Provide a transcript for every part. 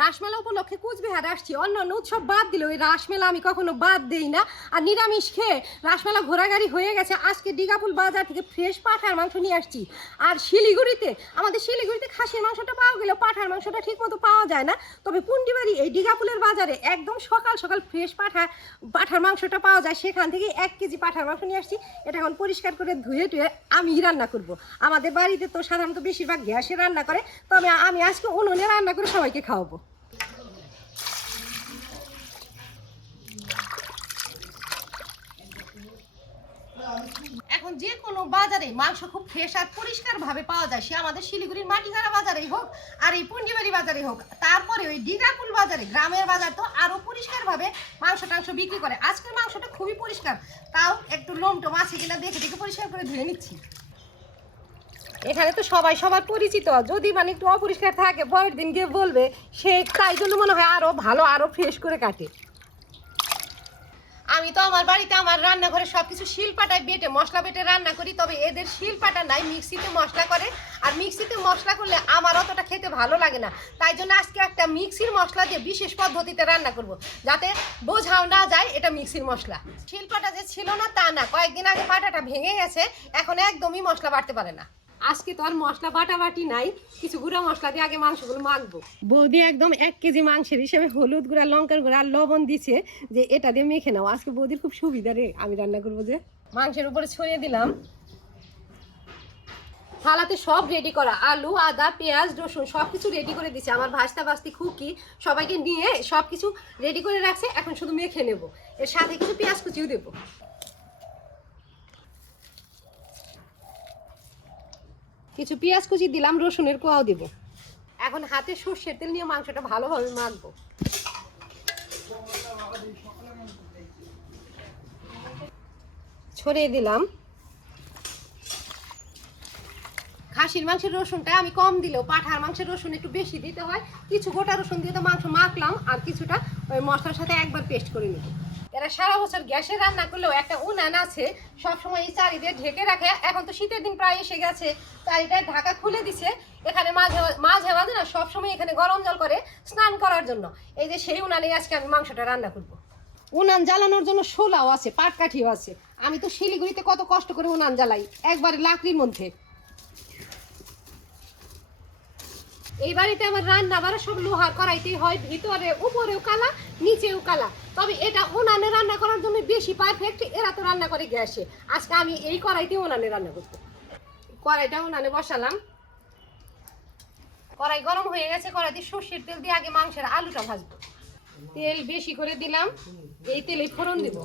রাসমেলা উপলক্ষে কুচবিহার আসছি। অন্য অন্য উৎসব বাদ দিলে ওই রাসমেলা আমি কখনো বাদ দেই না। আর নিরামিষ খেয়ে রাসমেলা ঘোরাঘাড়ি হয়ে গেছে। আজকে ডিগাপুল বাজার থেকে ফ্রেশ পাঠার মাংস নিয়ে আসছি। আর শিলিগুড়িতে, আমাদের শিলিগুড়িতে খাসির মাংসটা পাওয়া গেলেও পাঠার মাংসটা ঠিক মতো পাওয়া যায় না। তবে পুন্ডিবাড়ি এই ডিগাপুলের বাজারে একদম সকাল সকাল ফ্রেশ পাঠা পাঠার মাংসটা পাওয়া যায়। সেখান থেকে এক কেজি পাঠার মাংস নিয়ে আসছি। এটা এখন পরিষ্কার করে ধুয়ে টুয়ে আমি রান্না করব। আমাদের বাড়িতে তো সাধারণত বেশিরভাগ গ্যাসে রান্না করে। তবে আমি আজকে উনুনে রান্না করে সবাইকে খাওয়াবো এখন যে কোনো বাজারে মাংস খুব ফ্রেশ আর পরিষ্কার ভাবে পাওয়া যায়, সে আমাদের শিলিগুড়ির মাটিগাড়া বাজারেই হোক আর এই পুন্ডিবাড়ি বাজারেই হোক। তারপরে ওই ডিগাপুল বাজারে, গ্রামের বাজার তো আরও পরিষ্কার ভাবে মাংস টাংস বিক্রি করে। আজকের মাংসটা খুবই পরিষ্কার, তাও একটু লোম টোম আছে কিনা দেখে দেখে পরিষ্কার করে ধুয়ে নিচ্ছি। এখানে তো সবাই সবার পরিচিত, যদি মানে একটু অপরিষ্কার থাকে, পরের দিন গিয়ে বলবে, সে তাই জন্য মনে হয় আরও ভালো আরও ফ্রেশ করে কাটে। আমি তো আমার বাড়িতে আমার রান্নাঘরে সব কিছু শিলপাটায় বেটে, মশলা বেটে রান্না করি, তবে এদের শিলপাটা নাই, মিক্সিতে মশলা করে। আর মিক্সিতে মশলা করলে আমার অতটা খেতে ভালো লাগে না। তাই জন্য আজকে একটা মিক্সির মশলা দিয়ে বিশেষ পদ্ধতিতে রান্না করব, যাতে বোঝাও না যায় এটা মিক্সির মশলা। শিলপাটা যে ছিল না তা না, কয়েকদিন আগে পাটাটা ভেঙে গেছে, এখন একদমই মশলা বাড়তে পারে না। আজকে তো আর মশলা বাটাবাটি নাই কিছু গুঁড়া মশলা দিয়ে আগে মাংসগুলো মাখবো। বৌদি একদম এক কেজি মাংসের হিসেবে হলুদ গুঁড়া লঙ্কার গুঁড়া আর লবণ দিছে যে এটা দিয়ে মেখে নাও। আজকে বৌদির খুব সুবিধা রে আমি রান্না করব যে। মাংসের উপরে ছড়িয়ে দিলাম। থালাতে সব রেডি করা আলু আদা পেঁয়াজ রসুন সব কিছু রেডি করে দিছে। আমার ভাস্তা ভাস্তি খুকি সবাইকে নিয়ে সব কিছু রেডি করে রাখছে এখন শুধু মেখে নেব। এর সাথে কিছু পেঁয়াজ কুচিও দেবো। কিছু পেঁয়াজ কুচি দিলাম, রসুনের কোয়াও দিব। এখন হাতে সর্ষের তেল নিয়ে মাংসটা ভালোভাবে মাখবো। ছড়িয়ে দিলাম। খাসির মাংসের রসুনটা আমি কম দিলেও, পাঠার মাংসের রসুন একটু বেশি দিতে হয়। কিছু গোটা রসুন দিয়ে তো মাংস মাখলাম, আর কিছুটা ওই মশলার সাথে একবার পেস্ট করে নেব। এরা সারা বছর গ্যাসে রান্না করলেও একটা উনান আছে, সবসময় এই চারি দিয়ে ঢেকে রাখে। এখন তো শীতের দিন প্রায় এসে গেছে চারিটায় ঢাকা খুলে দিছে। এখানে মাঝে মাঝে মাঝে না সবসময় এখানে গরম জল করে স্নান করার জন্য। এই যে সেই উনানে আজকে আমি মাংসটা রান্না করব। উনান জ্বালানোর জন্য শোলাও আছে, পাটকাঠিও আছে। আমি তো শিলিগুড়িতে কত কষ্ট করে উনান জ্বালাই, একবারে লাকড়ির মধ্যে। এই বাড়িতে আমার রান্না বাড়া সব লোহার করাইতেই হয়, ভিতরে উপরেও কালা, নিচেও কালা। তবে এটা উনানে রান্না করার জন্য বেশি পারফেক্ট এরা তো রান্না করে গ্যাসে। আজকে আমি এই কড়াইতে উনানে রান্না করব কড়াইটা উনানে বসালাম। কড়াই গরম হয়ে গেছে, কড়াইতে সর্ষের তেল দিয়ে আগে মাংসের আলুটা ভাজবো। তেল বেশি করে দিলাম, এই তেলে ফোড়ন দিব।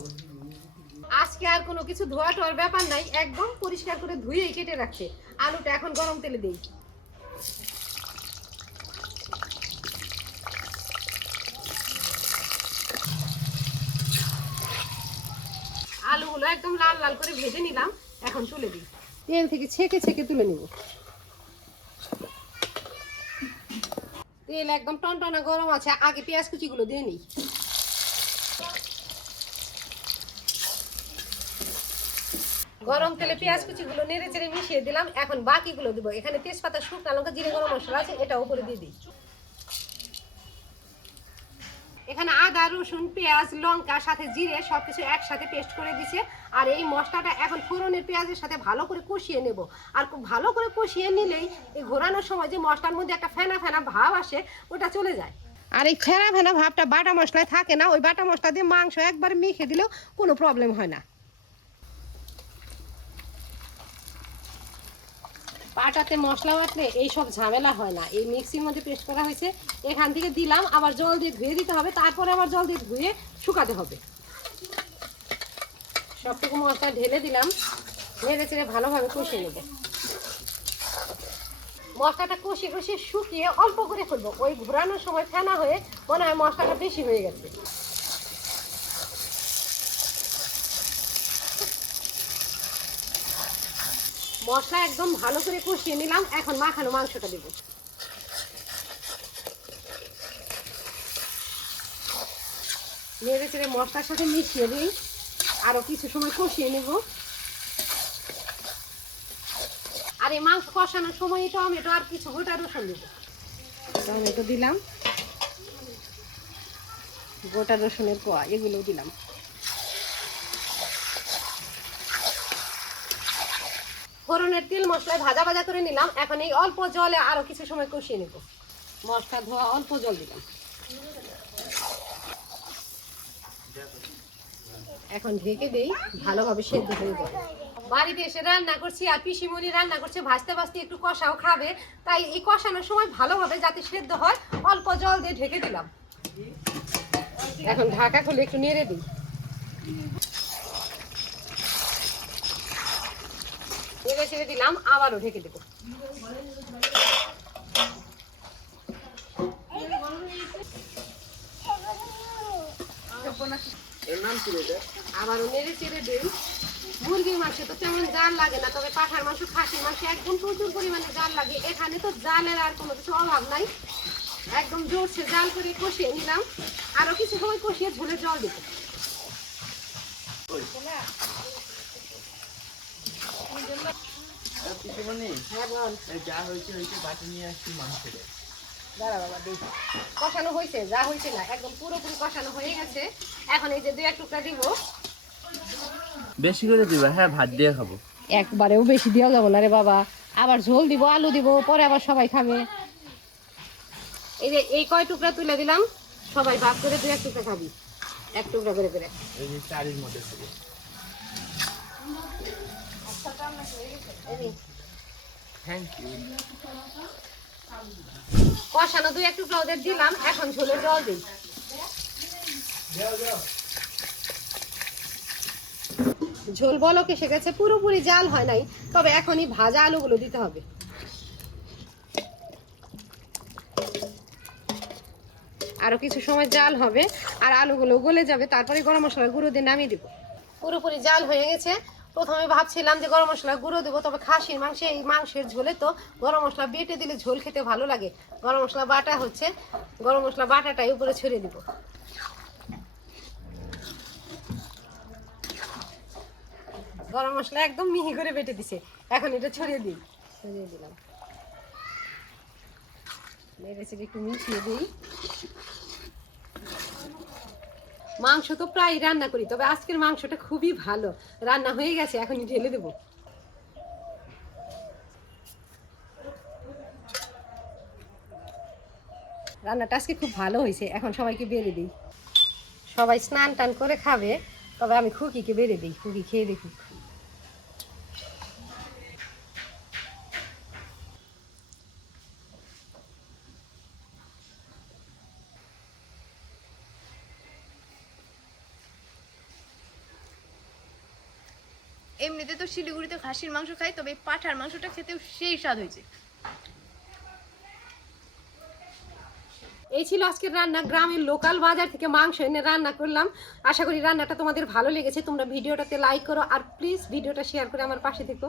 আজকে আর কোনো কিছু ধোয়া টোয়ার ব্যাপার নাই, একদম পরিষ্কার করে ধুয়েই কেটে রাখছে। আলুটা এখন গরম তেলে দিই আলুগুলো একদম লাল লাল করে ভেজে নিলাম। এখন তুলে দিই। তেল থেকে ছেঁকে ছেঁকে তুলে নিব। তেল একদম টনটনা গরম আছে, আগে পেঁয়াজ কুচিগুলো দিয়ে নিই। গরম তেলে পেঁয়াজ কুচিগুলো নেড়ে চেড়ে মিশিয়ে দিলাম, এখন বাকিগুলো দিব। এখানে তেজপাতা, শুকনো লঙ্কা, জিরে, গরম মশলা আছে এটা উপরে দিয়ে দিই। এখানে আদা, রসুন, পেঁয়াজ, লঙ্কা সাথে জিরে সব কিছু একসাথে পেস্ট করে দিছে। আর এই মশলাটা এখন ফোড়নের পেঁয়াজের সাথে ভালো করে কষিয়ে নেব। আর ভালো করে কষিয়ে নিলেই এই ঘোরানোর সময় যে মশলার মধ্যে একটা ফেনা ফেনা ভাব আসে, ওটা চলে যায়। আর এই ফেনা ফেনা ভাবটা বাটা মশলায় থাকে না, ওই বাটা মশলা দিয়ে মাংস একবার মেখে দিলেও কোনো প্রবলেম হয় না। পাটাতে মশলা বাটলে এইসব ঝামেলা হয় না। এই মিক্সির মধ্যে পেস্ট করা হয়েছে। এখান থেকে দিলাম, আবার জল দিয়ে ধুয়ে দিতে হবে। তারপরে আবার জল দিয়ে ধুয়ে শুকাতে হবে। সবটুকু মশলা ঢেলে দিলাম। নেড়ে চেড়ে ভালোভাবে কষিয়ে নেব। মশলাটা কষিয়ে কষিয়ে শুকিয়ে অল্প করে ফেলব ওই ঘোরানোর সময় ফেনা হয়ে মনে হয় মশলাটা বেশি হয়ে গেছে। মশলা একদম ভালো করে কষিয়ে নিলাম। এখন মাখানো মাংসটা দেবো। নেড়ে চেড়ে মশলার সাথে মিশিয়ে দিই। আরও কিছু সময় কষিয়ে নেব। আর এই মাংস কষানোর সময় টমেটো আর কিছু গোটা রসুন দেবো। টমেটো দিলাম। গোটা রসুনের কোয়া, এগুলোও দিলাম। ফোড়নের তেল মশলায় ভাজা ভাজা করে নিলাম। এখন এই অল্প জলে আরও কিছু সময় কষিয়ে নেব। মশলা ধোয়া, অল্প জল দিলাম। এখন ঢেকে দেই, ভালোভাবে সেদ্ধ হয়ে যাবে বাড়িতে এসে রান্না করছি আর পিসিমণি রান্না করছে, ভাজতে ভাজতে একটু কষাও খাবে। তাই এই কষানোর সময় ভালোভাবে যাতে সেদ্ধ হয়, অল্প জল দিয়ে ঢেকে দিলাম। এখন ঢাকা খুলে একটু নেড়ে দিই। নেড়ে ছেড়ে দিলাম আবারও ঢেকে দেবো। আবারও নেড়ে চেড়ে দিই মুরগির মাংস তো তেমন জাল লাগে না তবে পাঠার মাংস খাসির মাংস একদম প্রচুর পরিমাণে জাল লাগে। এখানে তো জালের আর কোনো কিছু অভাব নাই। একদম জোরসে জাল করে কষিয়ে নিলাম। আরও কিছু সময় কষিয়ে ঝোলে জল দিব পিসিমণি হ্যাঁ বল এই যা হয়েছে হয়েছে বাটি নিয়ে আসছি মাংসের দাঁড়া বাবা দেখি কষানো হয়েছে যা হয়েছে না একদম পুরোপুরি কষানো হয়ে গেছে এখন এই যে দুই এক টুকরা দিব বেশি করে দিবা হ্যাঁ ভাত দিয়ে খাব। একবারেও বেশি দেওয়া যাব না রে বাবা। আবার ঝোল দিব আলু দিব পরে আবার সবাই খাবে। এই যে এই কয় টুকরা তুলে দিলাম সবাই ভাগ করে দুই এক টুকরা খাবি। এক টুকরা করে করে। এই যে চারির মধ্যে কষানো দুই এক টুকরা ওদের দিলাম এখন ঝোলের জল দিই। ঝোল বলক এসে গেছে পুরোপুরি জাল হয় নাই তবে এখনই ভাজা আলুগুলো দিতে হবে। আরও কিছু সময় জাল হবে আর আলুগুলো গলে যাবে তারপরে গরম মশলার গুঁড়ো দিয়ে নামিয়ে দিব। পুরোপুরি জাল হয়ে গেছে প্রথমে ভাবছিলাম যে গরম মশলা গুঁড়ো দেবো, তবে খাসির মাংসে এই মাংসের ঝোলে তো গরম মশলা বেটে দিলে ঝোল খেতে ভালো লাগে। গরম মশলা বাটা হচ্ছে, গরম মশলা বাটাটাই উপরে ছড়িয়ে দিব। গরম মশলা একদম মিহি করে বেটে দিছে, এখন এটা ছড়িয়ে দিই। ছড়িয়ে দিলাম। একটু মিশিয়ে দিই। মাংস তো প্রায় রান্না করি, তবে আজকের মাংসটা খুবই ভালো। রান্না হয়ে গেছে, এখনই ঢেলে দেবো। রান্নাটা আজকে খুব ভালো হয়েছে, এখন সবাইকে বেড়ে দিই। সবাই স্নান টান করে খাবে, তবে আমি খুকিকে বেড়ে দিই, খুকি খেয়ে দেখুক। এমনিতে তো শিলিগুড়িতে খাসির মাংস খাই, তবে এই পাঠার মাংসটা খেতেও সেই স্বাদ হয়েছে। এই ছিল আজকের রান্না। গ্রামের লোকাল বাজার থেকে মাংস এনে রান্না করলাম। আশা করি রান্নাটা তোমাদের ভালো লেগেছে। তোমরা ভিডিওটাতে লাইক করো আর প্লিজ ভিডিওটা শেয়ার করে আমার পাশে থেকো।